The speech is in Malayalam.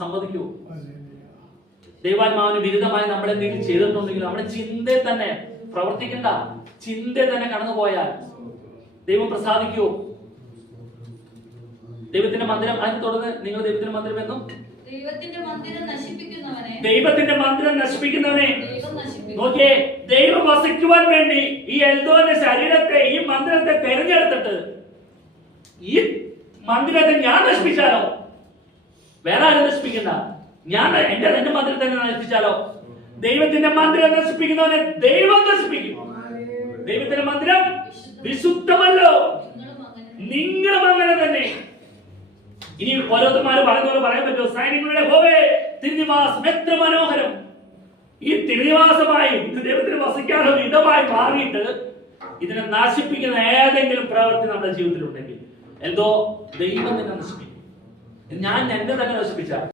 സമ്മതിക്കൂ. ദൈവാത്മാവിന് വിരുദ്ധമായി നമ്മളെ എന്തെങ്കിലും ചെയ്തിട്ടുണ്ടെങ്കിൽ നമ്മുടെ ചിന്തയെ തന്നെ പ്രവർത്തിക്കണ്ട, ചിന്തയെ തന്നെ കടന്നുപോയാൽ ദൈവം പ്രസാദിക്കൂ. ദൈവത്തിന്റെ മന്ദിരം, അതിന് തുടർന്ന് നിങ്ങൾ ദൈവത്തിന്റെ മന്ദിരം എന്നും ദൈവത്തിന്റെ മന്ദിരം നശിപ്പിക്കുന്നവനെ നോക്കിയേ, ദൈവം വസിക്കുവാൻ വേണ്ടി ഈ എൽദോന്റെ ശരീരത്തെ, ഈ മന്ദിരത്തെ തെരഞ്ഞെടുത്തിട്ട് ഈ മന്ദിരത്തെ ഞാൻ നശിപ്പിച്ചാലോ? വേറെ ആരും നശിപ്പിക്കണ്ട, ഞാൻ എന്റെ മന്ദിരത്തെ നശിപ്പിച്ചാലോ? ദൈവത്തിന്റെ മന്ദിരം നശിപ്പിക്കുന്നവനെ ദൈവം നശിപ്പിക്കും. ദൈവത്തിന്റെ മന്ദിരം വിശുദ്ധമല്ലോ, നിങ്ങളും അങ്ങനെ തന്നെ. ഇനി ഓരോരുത്തന്മാര് പറയുന്നവരെ പറയാൻ പറ്റുമോ? സൈന്യങ്ങളുടെ ഹോവേ, തിരുനിവാസം എത്ര മനോഹരം. ഈ തിരുനിവാസമായി ദൈവത്തിന് വസിക്കാനുള്ള ഇടമായി മാറിയിട്ട് ഇതിനെ നശിപ്പിക്കുന്ന ഏതെങ്കിലും പ്രവൃത്തി നമ്മുടെ ജീവിതത്തിലുണ്ടെങ്കിൽ എന്തോ ദൈവം തന്നെ നശിപ്പിക്കും. ഞാൻ എന്നെ തന്നെ നശിപ്പിച്ച